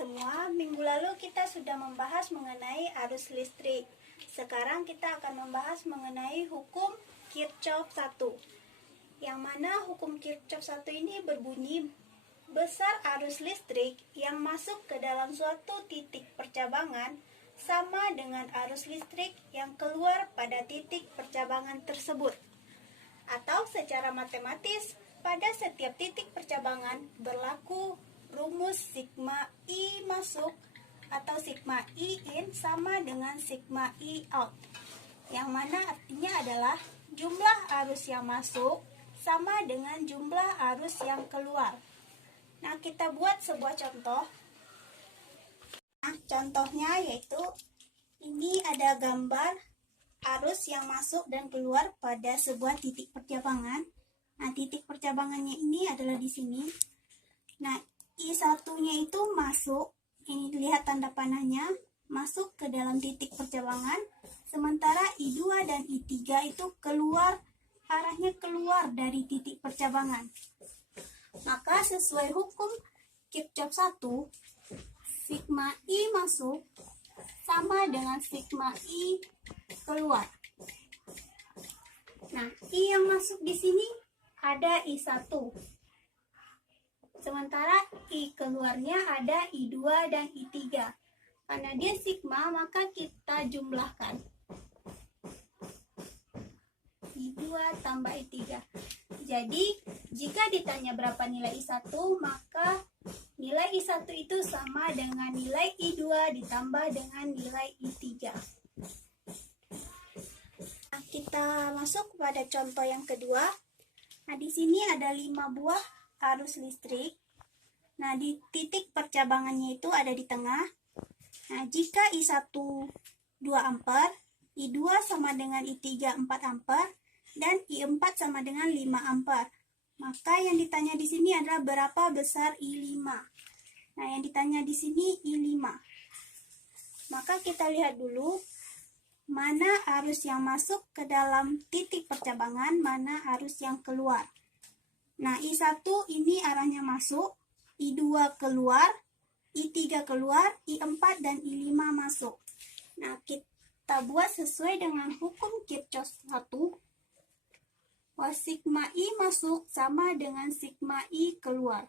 semua, minggu lalu kita sudah membahas mengenai arus listrik. Sekarang kita akan membahas mengenai hukum Kirchhoff 1. Yang mana hukum Kirchhoff 1 ini berbunyi, besar arus listrik yang masuk ke dalam suatu titik percabangan sama dengan arus listrik yang keluar pada titik percabangan tersebut. Atau secara matematis, pada setiap titik percabangan berlaku rumus sigma I masuk atau sigma I in sama dengan sigma I out, yang mana artinya adalah jumlah arus yang masuk sama dengan jumlah arus yang keluar. Nah, kita buat sebuah contoh. Nah, contohnya yaitu ini ada gambar arus yang masuk dan keluar pada sebuah titik percabangan. Nah, titik percabangannya ini adalah di sini. Nah, I1-nya itu masuk, ini lihat tanda panahnya, masuk ke dalam titik percabangan, sementara I2 dan I3 itu keluar, arahnya keluar dari titik percabangan. Maka sesuai hukum Kirchhoff 1, sigma I masuk sama dengan sigma I keluar. Nah, I yang masuk di sini ada I1. Sementara I keluarnya ada I2 dan I3. Karena dia sigma, maka kita jumlahkan. I2 tambah I3. Jadi, jika ditanya berapa nilai I1, maka nilai I1 itu sama dengan nilai I2 ditambah dengan nilai I3. Nah, kita masuk kepada contoh yang kedua. Nah, di sini ada 5 buah arus listrik. Nah, di titik percabangannya itu ada di tengah. Nah, jika I1 2 ampere, I2 sama dengan I3 4 ampere, dan I4 sama dengan 5 ampere. Maka yang ditanya di sini adalah berapa besar I5. Nah, yang ditanya di sini I5. Maka kita lihat dulu mana arus yang masuk ke dalam titik percabangan, mana arus yang keluar. Nah, I1 ini arahnya masuk, I2 keluar, I3 keluar, I4 dan I5 masuk. Nah, kita buat sesuai dengan hukum Kirchhoff 1. Bahwa sigma I masuk sama dengan sigma I keluar.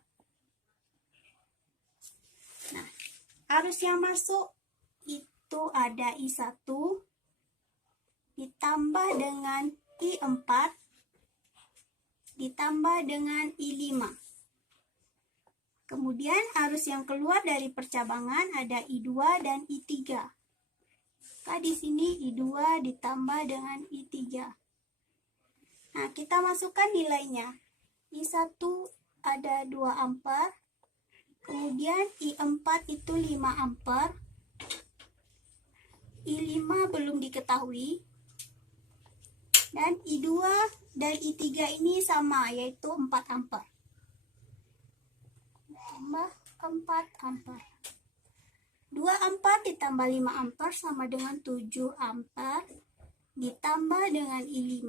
Nah, arus yang masuk itu ada I1 ditambah dengan I4 ditambah dengan I5. Kemudian arus yang keluar dari percabangan ada I2 dan I3. Maka di sini I2 ditambah dengan I3. Nah, kita masukkan nilainya. I1 ada 2 ampere. Kemudian I4 itu 5 ampere. I5 belum diketahui. Dan I2 dan I3 ini sama, yaitu 4 ampere. Tambah 4 ampere. 2 ampere ditambah 5 ampere sama dengan 7 ampere. Ditambah dengan I5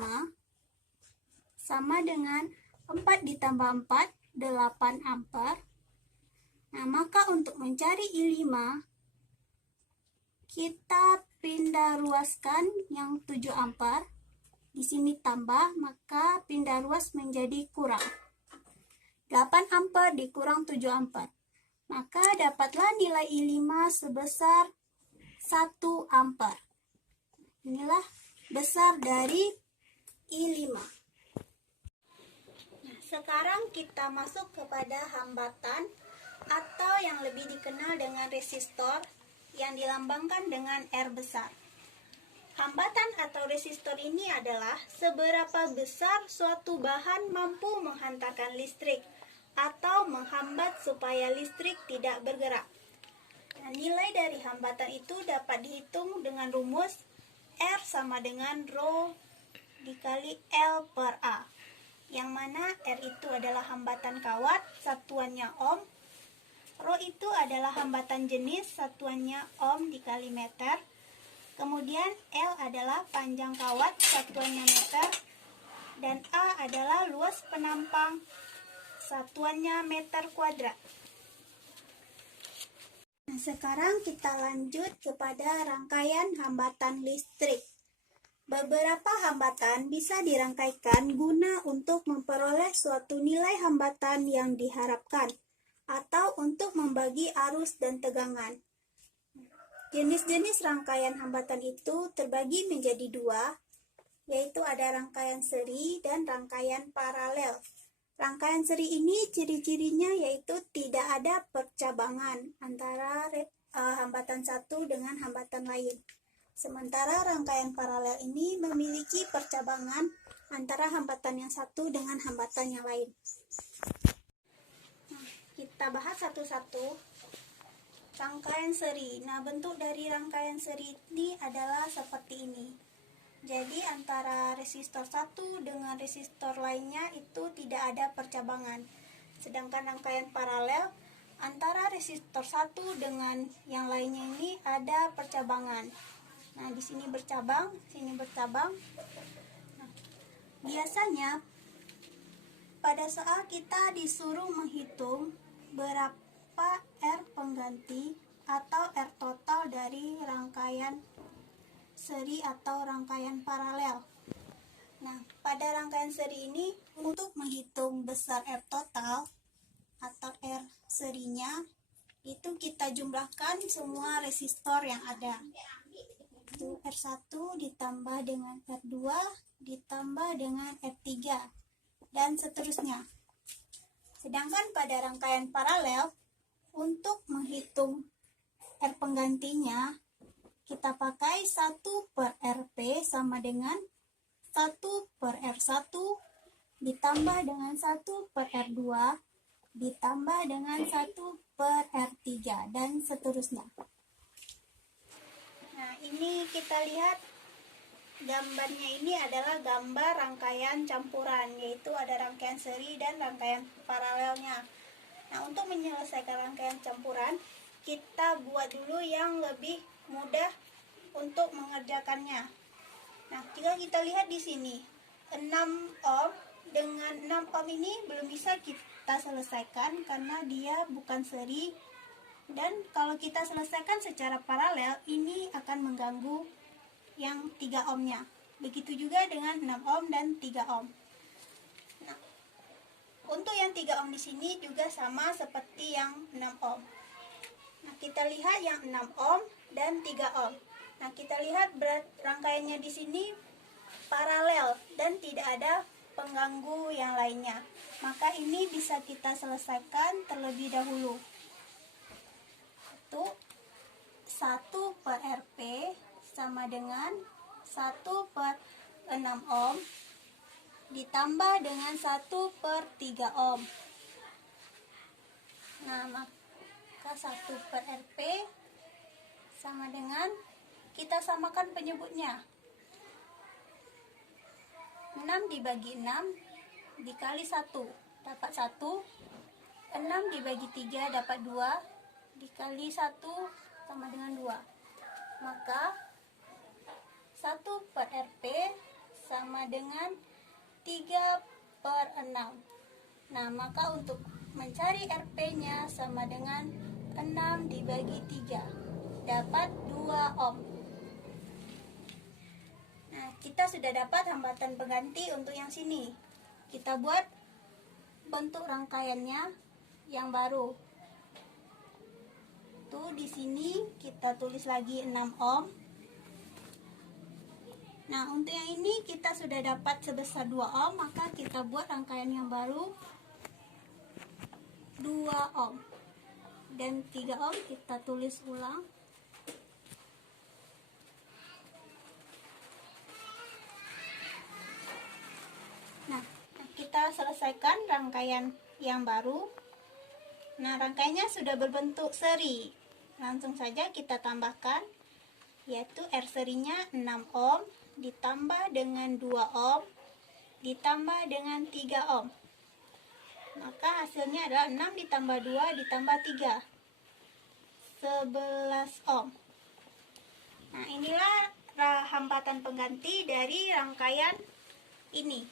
sama dengan 4 ditambah 4, 8 ampere. Nah, maka untuk mencari I5, kita pindah ruaskan yang 7 ampere. Di sini tambah, maka pindah ruas menjadi kurang. 8 ampere dikurang 7 ampere. Maka dapatlah nilai I5 sebesar 1 ampere. Inilah besar dari I5. Nah, sekarang kita masuk kepada hambatan atau yang lebih dikenal dengan resistor yang dilambangkan dengan R besar. Hambatan atau resistor ini adalah seberapa besar suatu bahan mampu menghantarkan listrik atau menghambat supaya listrik tidak bergerak. Nah, nilai dari hambatan itu dapat dihitung dengan rumus R sama dengan Rho dikali L per A, yang mana R itu adalah hambatan kawat, satuannya ohm. Rho itu adalah hambatan jenis, satuannya ohm dikali meter. Kemudian L adalah panjang kawat, satuannya meter. Dan A adalah luas penampang, satuannya meter kuadrat. sekarang kita lanjut kepada rangkaian hambatan listrik. Beberapa hambatan bisa dirangkaikan guna untuk memperoleh suatu nilai hambatan yang diharapkan atau untuk membagi arus dan tegangan. Jenis-jenis rangkaian hambatan itu terbagi menjadi dua, yaitu ada rangkaian seri dan rangkaian paralel. Rangkaian seri ini ciri-cirinya yaitu tidak ada percabangan antara hambatan satu dengan hambatan lain. Sementara rangkaian paralel ini memiliki percabangan antara hambatan yang satu dengan hambatan yang lain. Kita bahas satu-satu. Rangkaian seri. Nah, bentuk dari rangkaian seri ini adalah seperti ini. Jadi antara resistor satu dengan resistor lainnya itu tidak ada percabangan. Sedangkan rangkaian paralel antara resistor satu dengan yang lainnya ini ada percabangan. Nah, di sini bercabang, sini bercabang. Nah, biasanya pada saat kita disuruh menghitung berapa R pengganti atau R total dari rangkaian seri atau rangkaian paralel. Nah, pada rangkaian seri ini untuk menghitung besar R total atau R serinya itu kita jumlahkan semua resistor yang ada. Itu R1 ditambah dengan R2 ditambah dengan R3 dan seterusnya. Sedangkan pada rangkaian paralel untuk menghitung R penggantinya kita pakai 1 per Rp sama dengan 1 per R1 ditambah dengan 1 per R2 ditambah dengan 1 per R3 dan seterusnya. Nah, ini kita lihat gambarnya ini adalah gambar rangkaian campuran, yaitu ada rangkaian seri dan rangkaian paralelnya. Nah, untuk menyelesaikan rangkaian campuran, kita buat dulu yang lebih mudah untuk mengerjakannya. Nah, jika kita lihat di sini 6 ohm dengan 6 ohm ini belum bisa kita selesaikan karena dia bukan seri, dan kalau kita selesaikan secara paralel ini akan mengganggu yang 3 ohmnya. Begitu juga dengan 6 ohm dan 3 ohm. Nah, untuk yang 3 ohm di sini juga sama seperti yang 6 ohm. Nah, kita lihat yang 6 ohm dan 3 ohm. Nah, kita lihat berat rangkaiannya di sini paralel dan tidak ada pengganggu yang lainnya. Maka ini bisa kita selesaikan terlebih dahulu. Itu 1 per Rp sama dengan 1 per 6 ohm ditambah dengan 1 per 3 ohm. Nah, maka 1 per Rp sama dengan, kita samakan penyebutnya, 6 dibagi 6 dikali 1 dapat 1, 6 dibagi 3 dapat 2, dikali 1 sama dengan 2. Maka 1 per Rp sama dengan 3 per 6. Nah, maka untuk mencari Rp-nya sama dengan 6 dibagi 3 dapat 2 ohm. Nah, kita sudah dapat hambatan pengganti untuk yang sini. Kita buat bentuk rangkaiannya yang baru. Tuh di sini kita tulis lagi 6 ohm. Nah, untuk yang ini kita sudah dapat sebesar 2 ohm, maka kita buat rangkaian yang baru 2 ohm. Dan 3 ohm kita tulis ulang. Nah, kita selesaikan rangkaian yang baru. Nah, rangkaiannya sudah berbentuk seri. Langsung saja kita tambahkan, yaitu R serinya 6 ohm ditambah dengan 2 ohm ditambah dengan 3 ohm. Maka hasilnya adalah 6 ditambah 2 ditambah 3, 11 ohm. Nah, inilah hambatan pengganti dari rangkaian ini.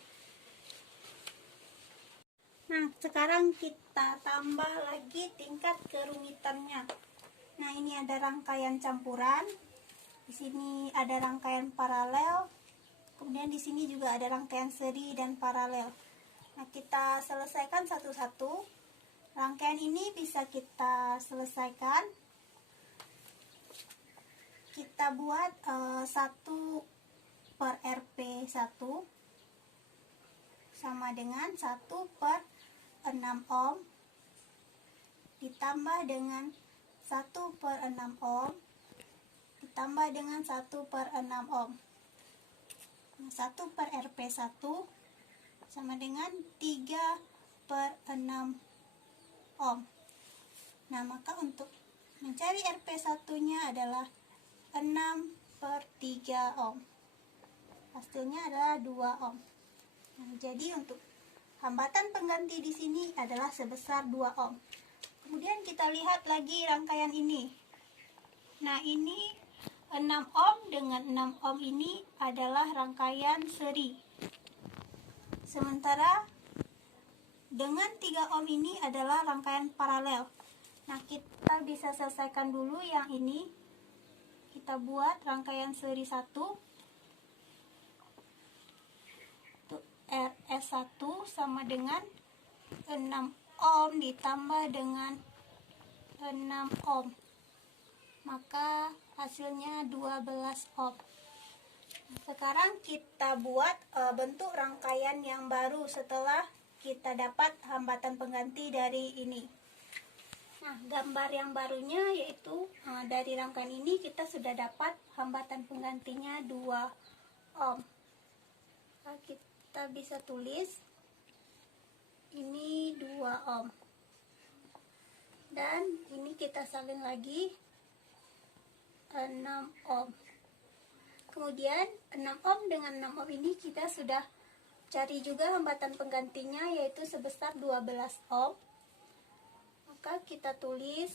Nah, sekarang kita tambah lagi tingkat kerumitannya. Nah, ini ada rangkaian campuran. Di sini ada rangkaian paralel. Kemudian di sini juga ada rangkaian seri dan paralel. Nah, kita selesaikan satu-satu. Rangkaian ini bisa kita selesaikan. Kita buat 1 per RP1 sama dengan 1 per 6 ohm ditambah dengan 1 per 6 ohm ditambah dengan 1 per 6 ohm. Nah, 1 per RP1 sama dengan 3 per 6 ohm. Nah, maka untuk mencari RP1 nya adalah 6 per 3 ohm. Hasilnya adalah 2 ohm. Nah, jadi untuk hambatan pengganti di sini adalah sebesar 2 ohm. Kemudian kita lihat lagi rangkaian ini. Nah, ini 6 ohm dengan 6 ohm ini adalah rangkaian seri. Sementara dengan 3 ohm ini adalah rangkaian paralel. Nah, kita bisa selesaikan dulu yang ini. Kita buat rangkaian seri 1. Untuk RS1 sama dengan 6 ohm ditambah dengan 6 ohm. Maka hasilnya 12 ohm. Sekarang kita buat bentuk rangkaian yang baru setelah kita dapat hambatan pengganti dari ini. Nah, gambar yang barunya yaitu dari rangkaian ini kita sudah dapat hambatan penggantinya 2 ohm. Nah, kita bisa tulis ini 2 ohm. Dan ini kita salin lagi 6 ohm. Kemudian 6 ohm dengan 6 ohm ini kita sudah cari juga hambatan penggantinya yaitu sebesar 12 ohm. Maka kita tulis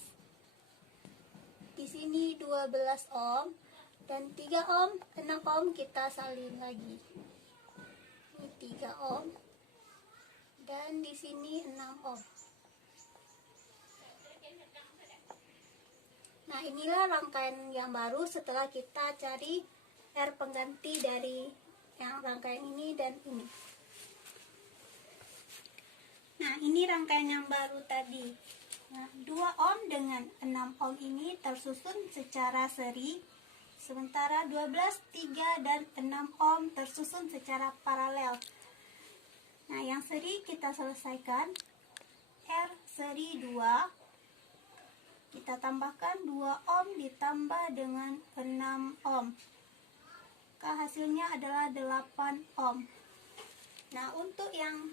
di sini 12 ohm dan 3 ohm, 6 ohm kita salin lagi. Ini 3 ohm dan di sini 6 ohm. Nah, inilah rangkaian yang baru setelah kita cari R pengganti dari yang rangkaian ini dan ini. Nah, ini rangkaian yang baru tadi. Nah, 2 ohm dengan 6 ohm ini tersusun secara seri, sementara 12, 3, dan 6 ohm tersusun secara paralel. Nah, yang seri kita selesaikan. R seri 2, kita tambahkan 2 ohm ditambah dengan 6 ohm. Maka hasilnya adalah 8 ohm. Nah, untuk yang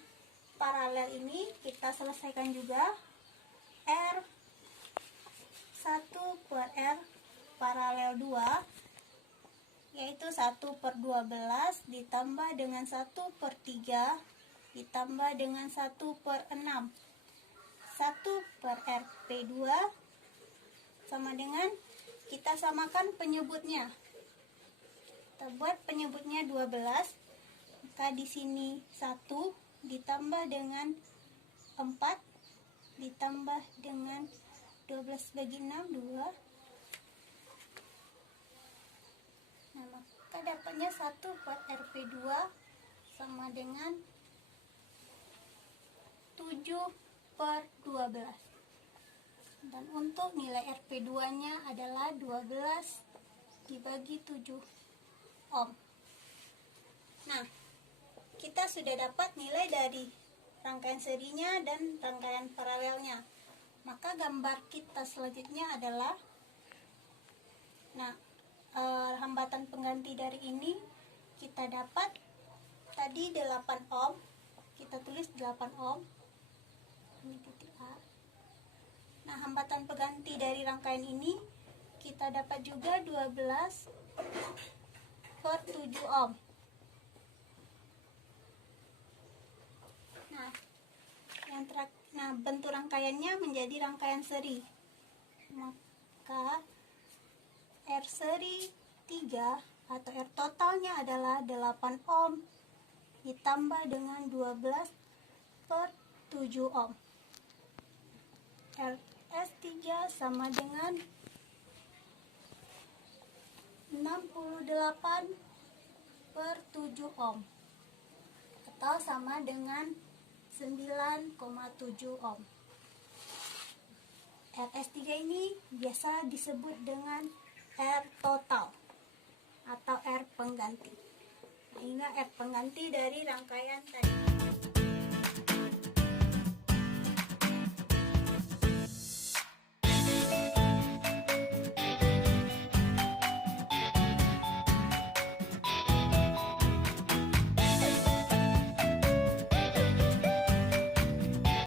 paralel ini kita selesaikan juga. R 1 per R paralel 2 yaitu 1 per 12 ditambah dengan 1 per 3 ditambah dengan 1 per 6. 1 per RP2 sama dengan, kita samakan penyebutnya. Kita buat penyebutnya 12. Maka di sini 1 ditambah dengan 4 ditambah dengan 12 bagi 6, 2. Nah, maka dapatnya 1 per RP2 sama dengan 7 per 12. Dan untuk nilai RP2 nya adalah 12 dibagi 7 ohm. Nah, kita sudah dapat nilai dari rangkaian serinya dan rangkaian paralelnya. Maka gambar kita selanjutnya adalah, nah, hambatan pengganti dari ini kita dapat tadi 8 ohm. Kita tulis 8 ohm. Ini titik A. Nah, hambatan pengganti dari rangkaian ini kita dapat juga 12 per 7 ohm. Nah, bentuk rangkaiannya menjadi rangkaian seri. Maka R seri 3 atau R totalnya adalah 8 ohm ditambah dengan 12 per 7 ohm. RS3 sama dengan 68/7 ohm atau sama dengan 9,7 ohm. RS3 ini biasa disebut dengan R total atau R pengganti. Ini R pengganti dari rangkaian tadi.